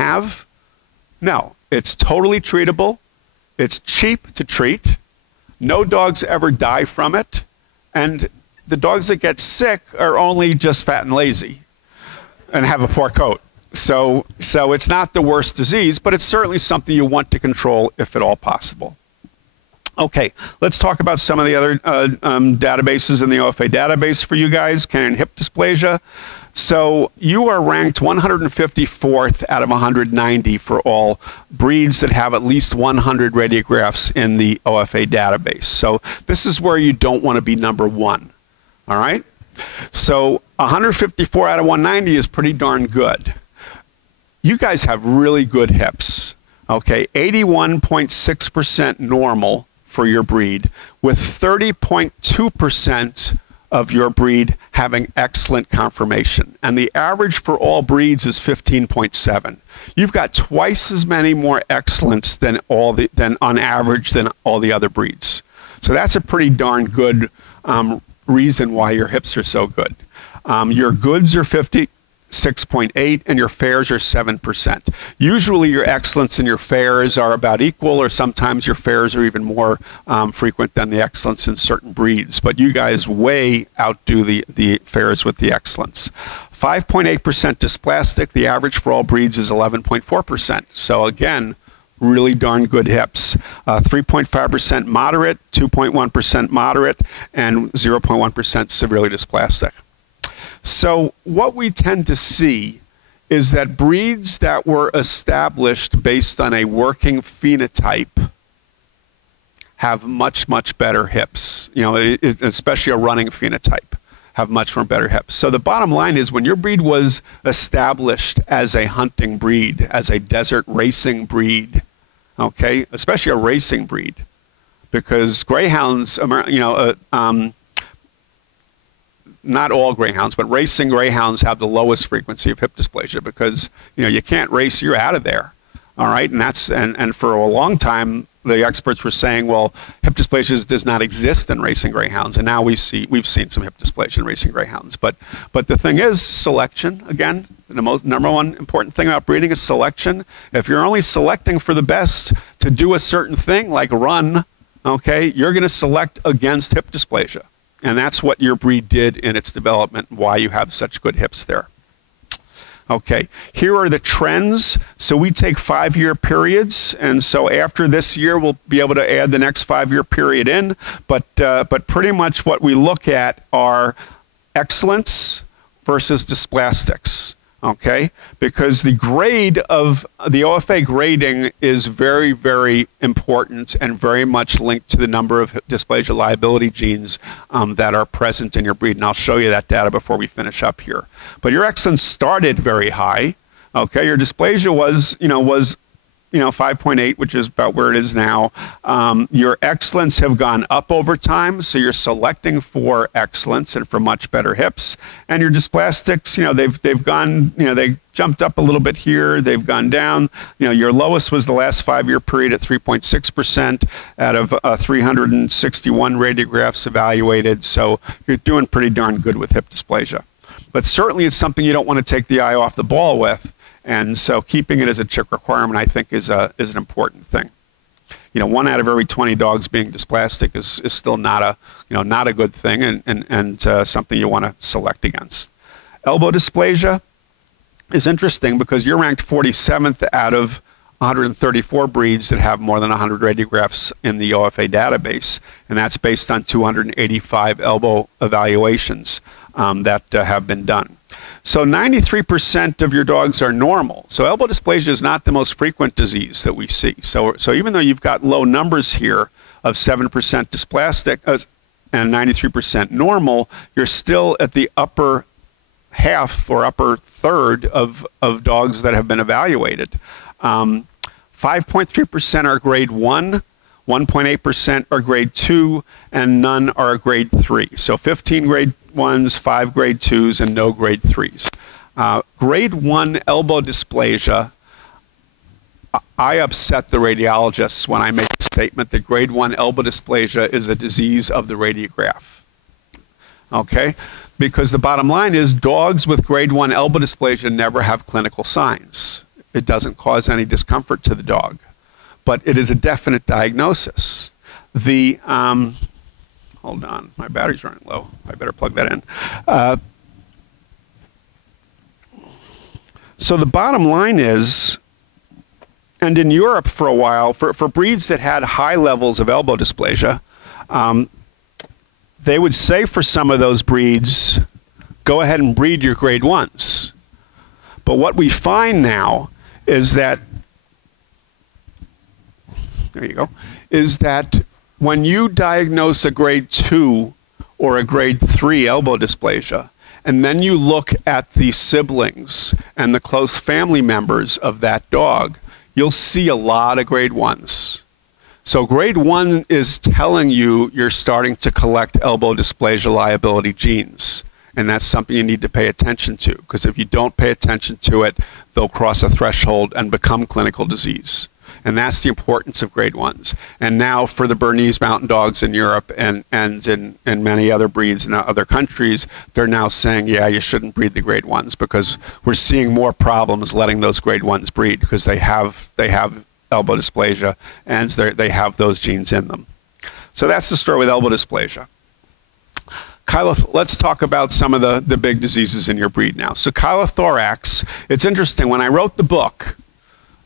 have? No. It's totally treatable. It's cheap to treat. No dogs ever die from it. And the dogs that get sick are only just fat and lazy and have a poor coat. So it's not the worst disease, but it's certainly something you want to control if at all possible. Okay, let's talk about some of the other databases in the OFA database for you guys. Canon Hip Dysplasia. So you are ranked 154th out of 190 for all breeds that have at least 100 radiographs in the OFA database. So this is where you don't want to be number one. All right? So 154 out of 190 is pretty darn good. You guys have really good hips. Okay, 81.6% normal for your breed, with 30.2% of your breed having excellent conformation. And the average for all breeds is 15.7. You've got twice as many more excellence than on average than all the other breeds. So that's a pretty darn good reason why your hips are so good. Your goods are 56.8 and your fairs are 7%. Usually your excellence and your fairs are about equal, or sometimes your fairs are even more frequent than the excellence in certain breeds. But you guys way outdo the fairs with the excellence. 5.8% dysplastic. The average for all breeds is 11.4%. So again, really darn good hips. 3.5% moderate, 2.1% moderate, and 0.1% severely dysplastic. So what we tend to see is that breeds that were established based on a working phenotype have much, much better hips. You know, especially a running phenotype have much more better hips. So the bottom line is, when your breed was established as a hunting breed, as a desert racing breed, okay, especially a racing breed, because greyhounds, not all greyhounds, but racing greyhounds have the lowest frequency of hip dysplasia, because you can't race, you're out of there. All right, and for a long time the experts were saying, well, hip dysplasia does not exist in racing greyhounds, and now we've seen some hip dysplasia in racing greyhounds. But the thing is, selection. Again, the number one important thing about breeding is selection. If you're only selecting for the best to do a certain thing like run, okay, you're going to select against hip dysplasia. And that's what your breed did in its development, why you have such good hips there. Okay, here are the trends. So we take 5-year periods, and so after this year, we'll be able to add the next 5-year period in. But pretty much what we look at are excellence versus dysplastics. Okay, because the grade of the OFA grading is very, very important and very much linked to the number of dysplasia liability genes that are present in your breed. And I'll show you that data before we finish up here. But your excellence started very high. Okay, your dysplasia was 5.8, which is about where it is now. Your excellence have gone up over time, so you're selecting for excellence and for much better hips. And your dysplastics, they've gone, they jumped up a little bit here, they've gone down. Your lowest was the last 5-year period at 3.6% out of 361 radiographs evaluated. So you're doing pretty darn good with hip dysplasia. But certainly it's something you don't want to take the eye off the ball with. And so keeping it as a chick requirement, I think, is an important thing. 1 out of every 20 dogs being dysplastic is still not a good thing, and something you want to select against. Elbow dysplasia is interesting because you're ranked 47th out of 134 breeds that have more than 100 radiographs in the OFA database, and that's based on 285 elbow evaluations that have been done. So 93% of your dogs are normal. So elbow dysplasia is not the most frequent disease that we see. So even though you've got low numbers here of 7% dysplastic and 93% normal, you're still at the upper half or upper third of dogs that have been evaluated. 5.3% are grade 1, 1.8% are grade 2, and none are grade 3. So 15 grade 1s, 5 grade 2s, and no grade 3s. Grade 1 elbow dysplasia, I upset the radiologists when I make a statement that grade 1 elbow dysplasia is a disease of the radiograph. Okay? Because the bottom line is dogs with grade 1 elbow dysplasia never have clinical signs. It doesn't cause any discomfort to the dog, but it is a definite diagnosis. The hold on, my battery's running low. I better plug that in. So the bottom line is, and in Europe for a while, for breeds that had high levels of elbow dysplasia, they would say for some of those breeds, go ahead and breed your grade 1s. But what we find now is that, there you go, is that when you diagnose a grade 2 or a grade 3 elbow dysplasia, and then you look at the siblings and the close family members of that dog, you'll see a lot of grade 1s. So grade 1 is telling you you're starting to collect elbow dysplasia liability genes. And that's something you need to pay attention to, because if you don't pay attention to it, they'll cross a threshold and become clinical disease. And that's the importance of grade 1s. And now for the Bernese Mountain Dogs in Europe and in many other breeds in other countries, they're now saying, yeah, you shouldn't breed the grade 1s, because we're seeing more problems letting those grade 1s breed, because they have elbow dysplasia and they have those genes in them. So that's the story with elbow dysplasia. Let's talk about some of the big diseases in your breed now. So chylothorax, it's interesting, when I wrote the book,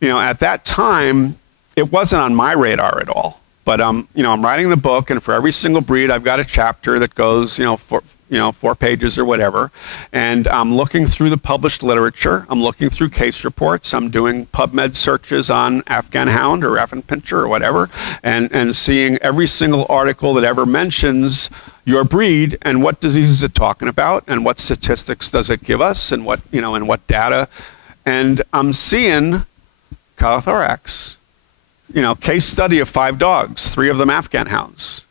you know, at that time, it wasn't on my radar at all. But you know, I'm writing the book, and for every single breed, I've got a chapter that goes, you know, 4 pages or whatever. And I'm looking through the published literature. I'm looking through case reports. I'm doing PubMed searches on Afghan Hound or Afghan Pinscher or whatever, and seeing every single article that ever mentions your breed and what disease is it talking about, and what statistics does it give us, and what, you know, and what data. And I'm seeing chylothorax. You know, case study of 5 dogs, 3 of them Afghan hounds.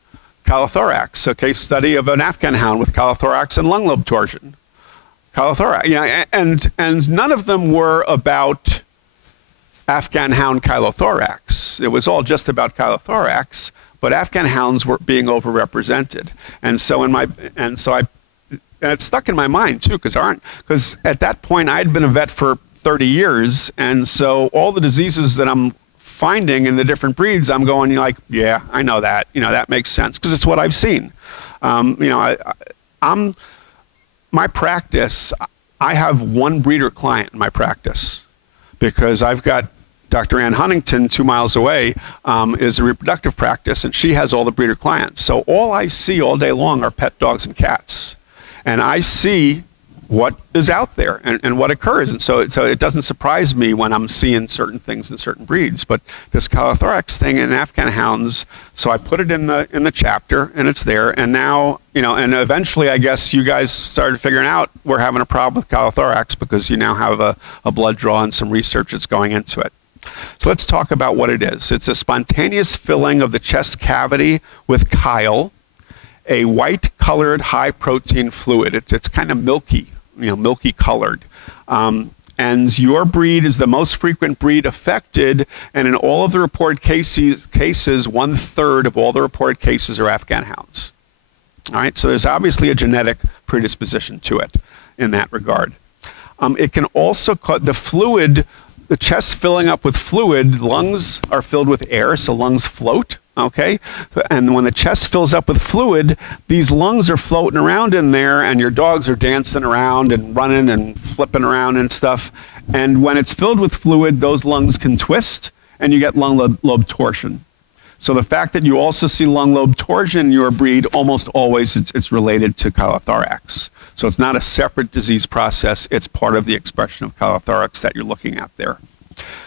Chylothorax, a case study of an Afghan hound with chylothorax and lung lobe torsion. Chylothorax, you know, and none of them were about Afghan hound chylothorax. It was all just about chylothorax, but Afghan hounds were being overrepresented. And so and it stuck in my mind too, because at that point I'd been a vet for 30 years, and so all the diseases that I'm finding in the different breeds, I'm going like, yeah, I know that. You know, that makes sense, because it's what I've seen. You know, my practice, I have one breeder client in my practice, because I've got Dr. Ann Huntington 2 miles away, is a reproductive practice, and she has all the breeder clients. So all I see all day long are pet dogs and cats. And I see what is out there and what occurs. And so it doesn't surprise me when I'm seeing certain things in certain breeds. But this chylothorax thing in Afghan hounds, so I put it in the chapter, and it's there. And now, you know, and eventually I guess you guys started figuring out we're having a problem with chylothorax, because you now have a blood draw and some research that's going into it. So let's talk about what it is. It's a spontaneous filling of the chest cavity with chyle, a white-colored high-protein fluid. It's kind of milky, you know, milky colored. And your breed is the most frequent breed affected, and in all of the reported cases, 1/3 of all the reported cases are Afghan hounds. All right, so there's obviously a genetic predisposition to it in that regard. It can also cause the fluid, the chest filling up with fluid. Lungs are filled with air, so lungs float. Okay, and when the chest fills up with fluid, these lungs are floating around in there, and your dogs are dancing around and running and flipping around and stuff. And when it's filled with fluid, those lungs can twist, and you get lung lobe torsion. So the fact that you also see lung lobe torsion in your breed, almost always it's related to chylothorax. So it's not a separate disease process. It's part of the expression of chylothorax that you're looking at there.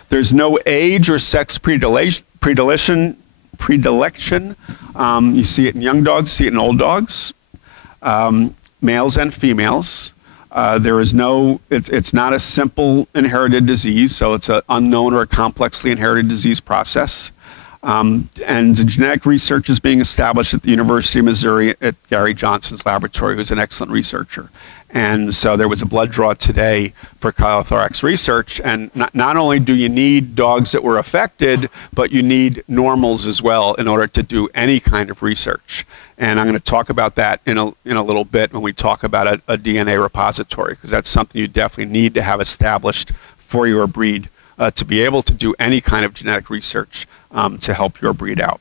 There's no age or sex predilection. You see it in young dogs, see it in old dogs, males and females. There is no, it's not a simple inherited disease, so it's an unknown or a complexly inherited disease process. And the genetic research is being established at the University of Missouri at Gary Johnson's laboratory, who's an excellent researcher. And so there was a blood draw today for chylothorax research. And not only do you need dogs that were affected, but you need normals as well in order to do any kind of research. And I'm going to talk about that in a little bit when we talk about a DNA repository, because that's something you definitely need to have established for your breed to be able to do any kind of genetic research to help your breed out.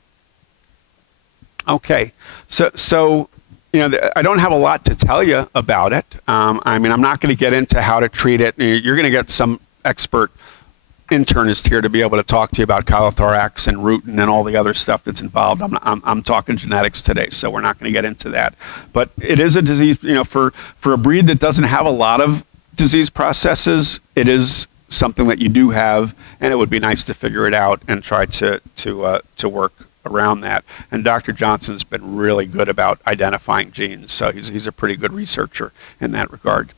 Okay, so you know, I don't have a lot to tell you about it. I mean, I'm not going to get into how to treat it. You're going to get some expert internist here to be able to talk to you about chylothorax and rutin and all the other stuff that's involved. I'm talking genetics today, so we're not going to get into that. But it is a disease, you know, for a breed that doesn't have a lot of disease processes, it is something that you do have, and it would be nice to figure it out and try to work around that. And Dr. Johnson's been really good about identifying genes, so he's a pretty good researcher in that regard.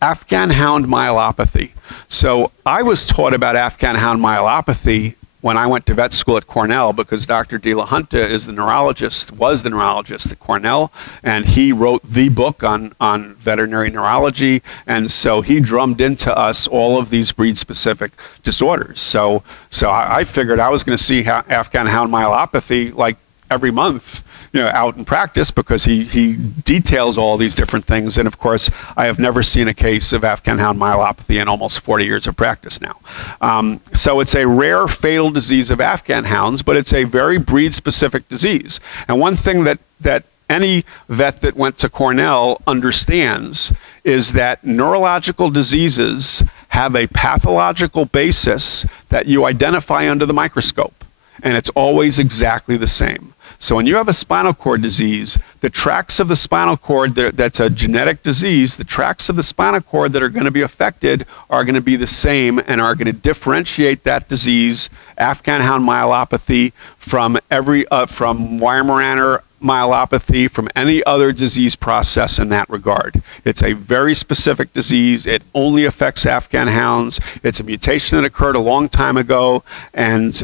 Afghan hound myelopathy. So I was taught about Afghan hound myelopathy when I went to vet school at Cornell, because Dr. De La Junta is the neurologist, was the neurologist at Cornell, and he wrote the book on veterinary neurology, and so he drummed into us all of these breed-specific disorders. So I figured I was going to see Afghan hound myelopathy like every month, you know, out in practice, because he details all these different things. And of course, I have never seen a case of Afghan hound myelopathy in almost 40 years of practice now. So it's a rare fatal disease of Afghan hounds, but it's a very breed-specific disease. And one thing that any vet that went to Cornell understands is that neurological diseases have a pathological basis that you identify under the microscope, and it's always exactly the same. So when you have a spinal cord disease, the tracts of the spinal cord, that's a genetic disease, the tracts of the spinal cord that are going to be affected are going to be the same and are going to differentiate that disease, Afghan hound myelopathy, from Weimaraner myelopathy, from any other disease process in that regard. It's a very specific disease. It only affects Afghan hounds. It's a mutation that occurred a long time ago and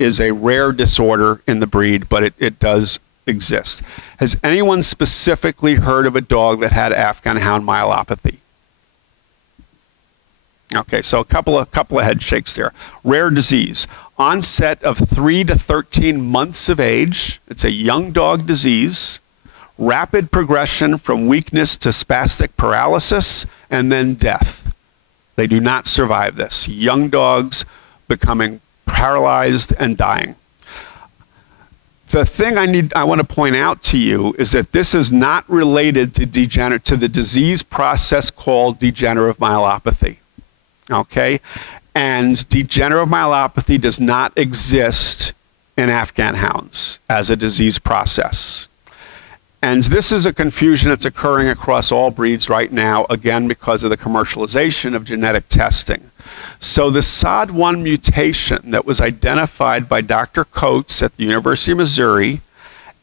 is a rare disorder in the breed, but it does exist. Has anyone specifically heard of a dog that had Afghan hound myelopathy? Okay, so a couple of head shakes there. Rare disease. Onset of 3 to 13 months of age. It's a young dog disease. Rapid progression from weakness to spastic paralysis, and then death. They do not survive this. Young dogs becoming paralyzed and dying. The thing I want to point out to you is that this is not related to the disease process called degenerative myelopathy. Okay? And degenerative myelopathy does not exist in Afghan hounds as a disease process. And this is a confusion that's occurring across all breeds right now, again, because of the commercialization of genetic testing. So the SOD1 mutation that was identified by Dr. Coates at the University of Missouri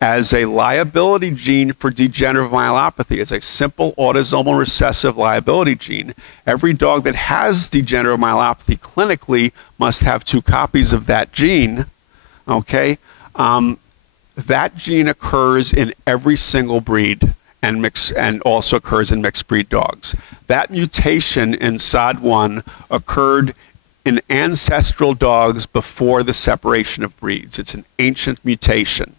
as a liability gene for degenerative myelopathy, is a simple autosomal recessive liability gene. Every dog that has degenerative myelopathy clinically must have 2 copies of that gene. Okay? That gene occurs in every single breed and also occurs in mixed breed dogs. That mutation in SOD1 occurred in ancestral dogs before the separation of breeds. It's an ancient mutation.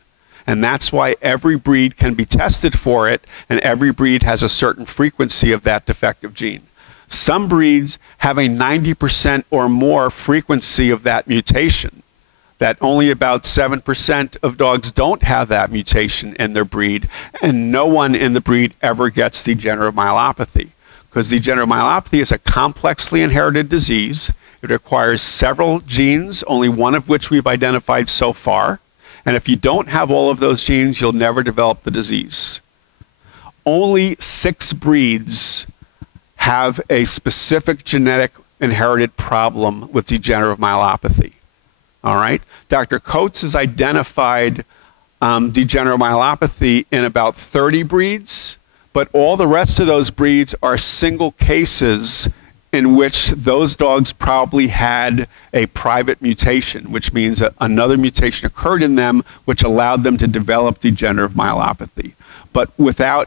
And that's why every breed can be tested for it, and every breed has a certain frequency of that defective gene. Some breeds have a 90% or more frequency of that mutation, that only about 7% of dogs don't have that mutation in their breed, and no one in the breed ever gets degenerative myelopathy. Because degenerative myelopathy is a complexly inherited disease. It requires several genes, only one of which we've identified so far. And if you don't have all of those genes, you'll never develop the disease. Only 6 breeds have a specific genetic inherited problem with degenerative myelopathy. All right? Dr. Coates has identified degenerative myelopathy in about 30 breeds, but all the rest of those breeds are single cases in which those dogs probably had a private mutation, which means that another mutation occurred in them which allowed them to develop degenerative myelopathy. But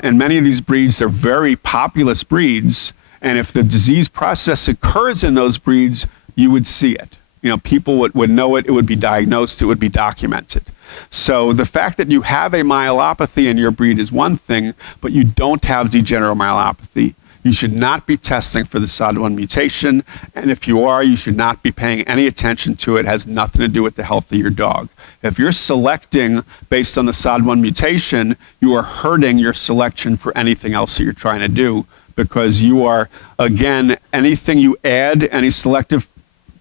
and many of these breeds, they're very populous breeds, and if the disease process occurs in those breeds, you would see it. You know, people would know it, it would be diagnosed, it would be documented. So the fact that you have a myelopathy in your breed is one thing, but you don't have degenerative myelopathy You should not be testing for the SOD1 mutation, and if you are, you should not be paying any attention to it. It has nothing to do with the health of your dog. If you're selecting based on the SOD1 mutation, you are hurting your selection for anything else that you're trying to do, because you are, again, anything you add, any selective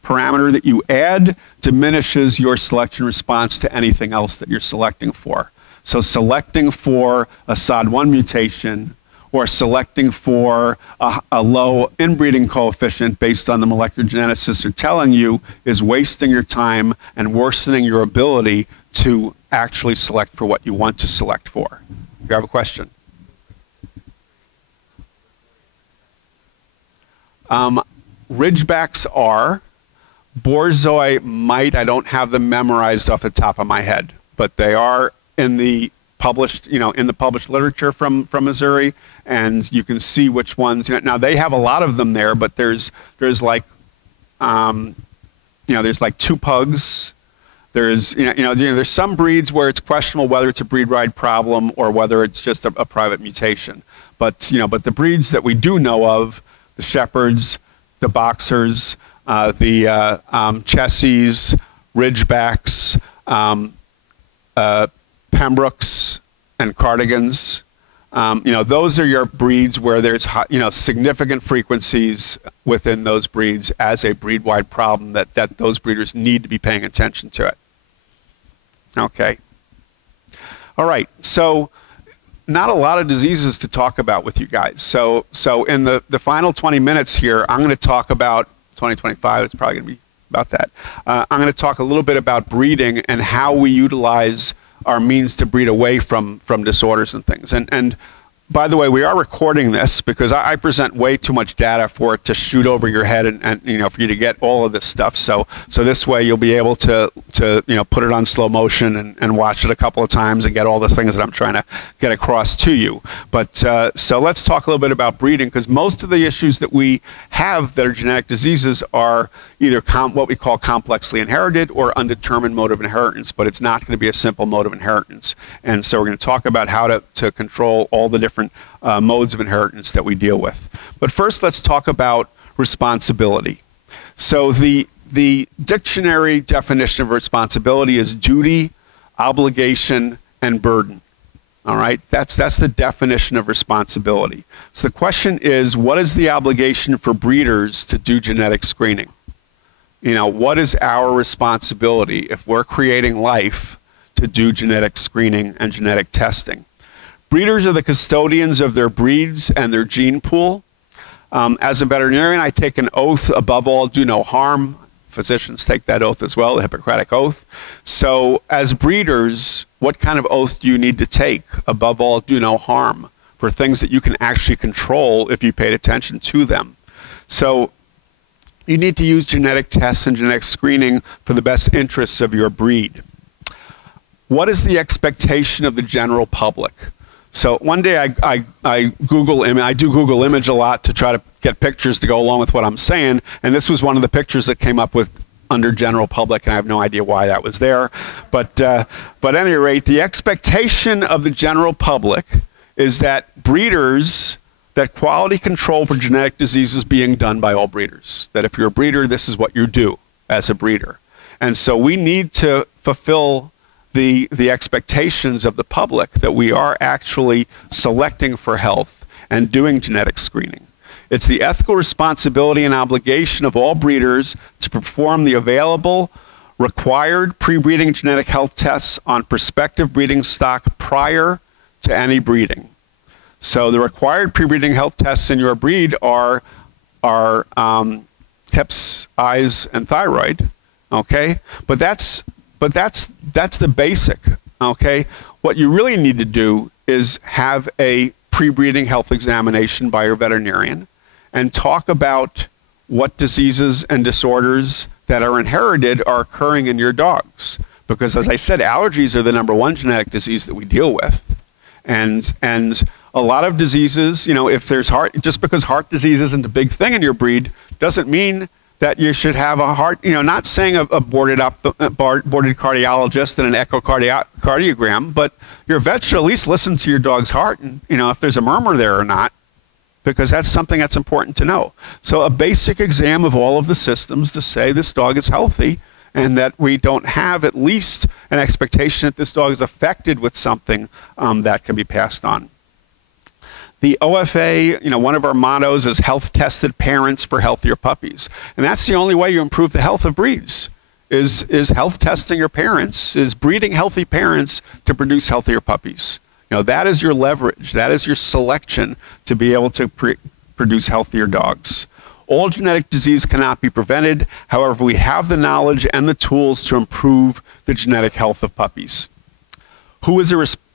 parameter that you add diminishes your selection response to anything else that you're selecting for. So selecting for a SOD1 mutation or selecting for a low inbreeding coefficient based on the molecular geneticists are telling you is wasting your time and worsening your ability to actually select for what you want to select for. You have a question? Ridgebacks are. Borzoi might. I don't have them memorized off the top of my head, but they are in the published, in the published literature from Missouri, and you can see which ones. Now they have a lot of them there, but there's like, there's like 2 pugs. There's there's some breeds where it's questionable whether it's a breed ride problem or whether it's just a private mutation. But the breeds that we do know of, the shepherds, the boxers, the Chessies, Ridgebacks, Pembrokes, and Cardigans. Those are your breeds where there's significant frequencies within those breeds as a breed-wide problem that those breeders need to be paying attention to it. Okay. All right. So not a lot of diseases to talk about with you guys. So in the final 20 minutes here, I'm going to talk about 2025. It's probably going to be about that. I'm going to talk a little bit about breeding and how we utilize our means to breed away from disorders and things. And by the way, we are recording this because I present way too much data for it to shoot over your head and for you to get all of this stuff. So this way you'll be able to put it on slow motion and watch it a couple of times and get all the things that I'm trying to get across to you. But so let's talk a little bit about breeding, because most of the issues that we have that are genetic diseases are either what we call complexly inherited or undetermined mode of inheritance, but it's not going to be a simple mode of inheritance. And so we're going to talk about how to control all the different modes of inheritance that we deal with. But first, let's talk about responsibility. So the dictionary definition of responsibility is duty, obligation, and burden. All right, that's the definition of responsibility. So the question is, what is the obligation for breeders to do genetic screening? What is our responsibility if we're creating life to do genetic screening and genetic testing? Breeders are the custodians of their breeds and their gene pool. As a veterinarian, I take an oath, above all, do no harm. Physicians take that oath as well, the Hippocratic Oath. So as breeders, what kind of oath do you need to take? Above all, do no harm, for things that you can actually control if you paid attention to them. So you need to use genetic tests and genetic screening for the best interests of your breed. What is the expectation of the general public? So one day I Google image. I do Google image a lot to try to get pictures to go along with what I'm saying, and this was one of the pictures that came up with under general public, and I have no idea why that was there. But at any rate, the expectation of the general public is that that quality control for genetic diseases being done by all breeders. That if you're a breeder, this is what you do as a breeder. And so we need to fulfill the expectations of the public that we are actually selecting for health and doing genetic screening. It's the ethical responsibility and obligation of all breeders to perform the available, required pre-breeding genetic health tests on prospective breeding stock prior to any breeding. So the required pre-breeding health tests in your breed are hips, eyes, and thyroid. Okay, but that's the basic. Okay, what you really need to do is have a pre-breeding health examination by your veterinarian and talk about what diseases and disorders that are inherited are occurring in your dogs. Because as I said, allergies are the #1 genetic disease that we deal with. And a lot of diseases, if there's just because heart disease isn't a big thing in your breed doesn't mean that you should have a heart, not saying a boarded cardiologist and an echocardiogram, but your vet should at least listen to your dog's heart and, if there's a murmur there or not, because that's something that's important to know. So a basic exam of all of the systems to say this dog is healthy and that we don't have at least an expectation that this dog is affected with something that can be passed on. The OFA, one of our mottos is health tested parents for healthier puppies. And that's the only way you improve the health of breeds, is health testing your parents, is breeding healthy parents to produce healthier puppies. That is your leverage. That is your selection to be able to produce healthier dogs. All genetic disease cannot be prevented. However, we have the knowledge and the tools to improve the genetic health of puppies. Who is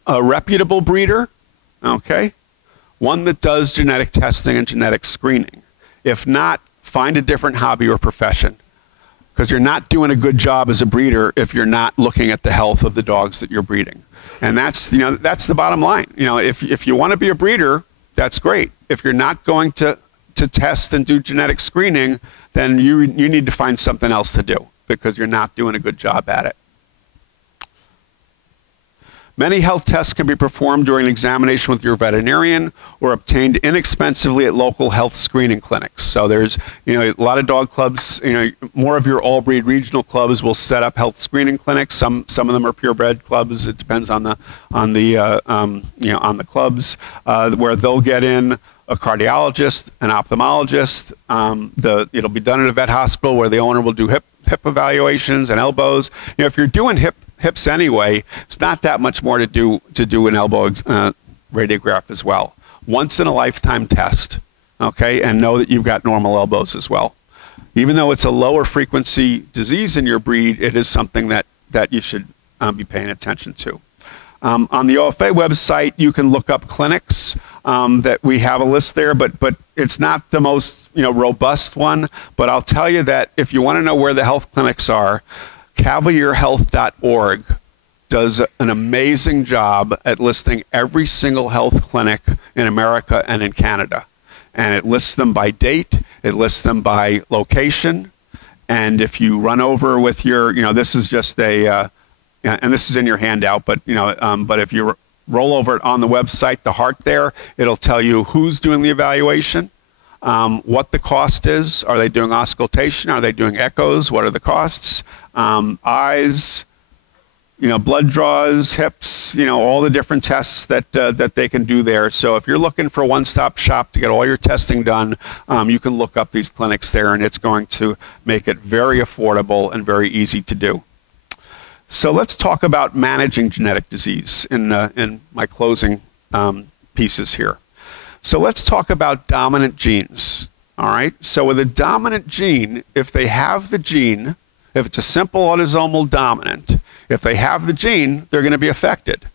a reputable breeder? Okay. One that does genetic testing and genetic screening. If not, find a different hobby or profession, because you're not doing a good job as a breeder if you're not looking at the health of the dogs that you're breeding. And that's the bottom line. If you want to be a breeder, that's great. If you're not going to test and do genetic screening, then you need to find something else to do, because you're not doing a good job at it. Many health tests can be performed during an examination with your veterinarian or obtained inexpensively at local health screening clinics. So there's, a lot of dog clubs, more of your all-breed regional clubs will set up health screening clinics. Some of them are purebred clubs. It depends on the clubs, where they'll get in a cardiologist, an ophthalmologist. It'll be done at a vet hospital where the owner will do hip evaluations and elbows. If you're doing hips anyway, it's not that much more to do an elbow radiograph as well. Once in a lifetime test, okay, and know that you've got normal elbows as well. Even though it's a lower frequency disease in your breed, it is something that you should be paying attention to. On the OFA website, you can look up clinics that we have a list there, but it's not the most robust one. But I'll tell you that if you want to know where the health clinics are, cavalierhealth.org does an amazing job at listing every single health clinic in America and in Canada. And it lists them by date, it lists them by location, and if you run over with your, this is just a, and this is in your handout, but but if you roll over it on the website, the heart there, it'll tell you who's doing the evaluation, what the cost is. Are they doing auscultation? Are they doing echoes? What are the costs? Eyes, blood draws, hips, all the different tests that they can do there. So if you're looking for a one-stop shop to get all your testing done, you can look up these clinics there, and it's going to make it very affordable and very easy to do. So let's talk about managing genetic disease in my closing pieces here. So let's talk about dominant genes, all right? So with a dominant gene, if they have the gene, if it's a simple autosomal dominant, if they have the gene, they're going to be affected.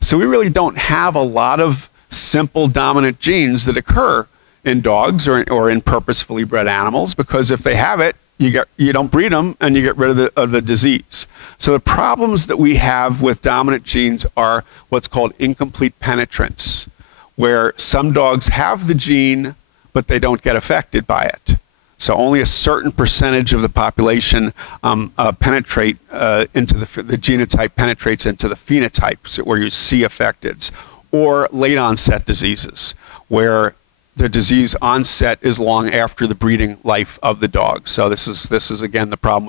So we really don't have a lot of simple dominant genes that occur in dogs or in purposefully bred animals, because if they have it, you don't breed them and you get rid of the disease. So the problems that we have with dominant genes are what's called incomplete penetrance, where some dogs have the gene, but they don't get affected by it. So only a certain percentage of the population penetrate into the genotype penetrates into the phenotypes where you see affecteds, or late onset diseases, where the disease onset is long after the breeding life of the dog. So this is again the problem